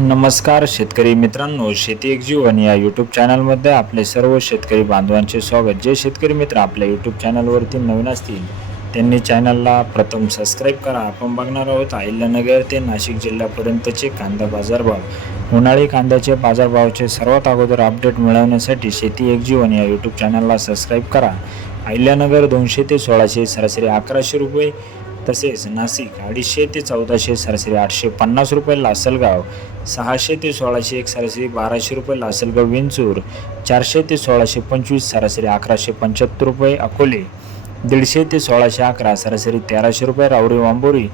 नमस्कार शेतकरी मित्रांनो शेती एक जीवन या यूट्यूब चॅनलमध्ये आपले सर्व शेतकरी बांधवांचे स्वागत. जे शेतकरी मित्र आपल्या यूट्यूब चॅनलवरती नवीन असतील त्यांनी चॅनलला प्रथम सबस्क्राईब करा. आपण बघणार आहोत अहिल्यानगर ते नाशिक जिल्ह्यापर्यंतचे कांदा बाजारभाव. उन्हाळी कांद्याचे बाजारभावाचे सर्वात अगोदर अपडेट मिळवण्यासाठी शेती एक जीवन या यूट्यूब चॅनलला सबस्क्राईब करा. अहिल्यानगर दोनशे ते सोळाशे सरासरी अकराशे रुपये तसेच नाशिक अडीचशे ते चौदाशे सरासरी आठशे पन्नास रुपये लासलगाव सहाशे ते सोळाशे एक सरासरी बाराशे रुपये लासलगाव विंचूर चारशे ते सोळाशे पंचवीस सरासरी अकराशे पंच्याहत्तर रुपये अकोले दीडशे ते सोळाशे अकरा सरासरी तेराशे रुपये रावरी वांबोरी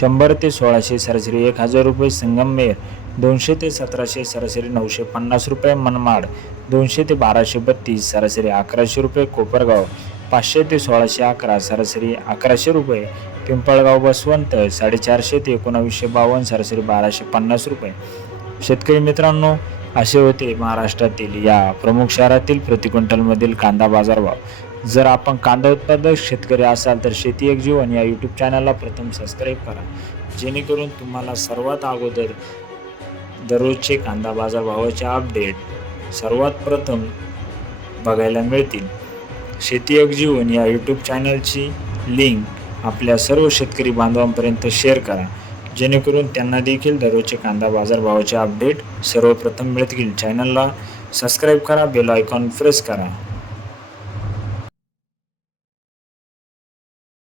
शंभर ते सोळाशे सरासरी एक हजार रुपये संगमनेर दोनशे ते सतराशे सरासरी नऊशे पन्नास रुपये मनमाड दोनशे ते बाराशे बत्तीस सरासरी अकराशे रुपये कोपरगाव पाचशे ते सोळाशे अकरा सरासरी अकराशे रुपये. पिंपळगाव बसवंत साडेचारशे ते एकोणावीसशे बावन्न सरासरी बाराशे पन्नास रुपये. शेतकरी मित्रांनो असे होते महाराष्ट्रातील या प्रमुख शहरातील प्रति क्विंटलमधील कांदा बाजारभाव. जर आपण कांदा उत्पादक शेतकरी असाल तर शेती एक जीवन या यूट्यूब चॅनलला प्रथम सबस्क्राईब करा. जेणेकरून तुम्हाला सर्वात अगोदर दररोजचे कांदा बाजारभावाचे अपडेट सर्वात प्रथम बघायला मिळतील. शेती एक जीवन. या यूट्यूब चॅनलची लिंक आपल्या सर्व शेतकरी बांधवांपर्यंत शेअर करा. जेणेकरून त्यांना देखील दररोजचे कांदा बाजारभावाचे अपडेट सर्वप्रथम मिळतील. चॅनलला सबस्क्राईब करा बेल आयकॉन प्रेस करा.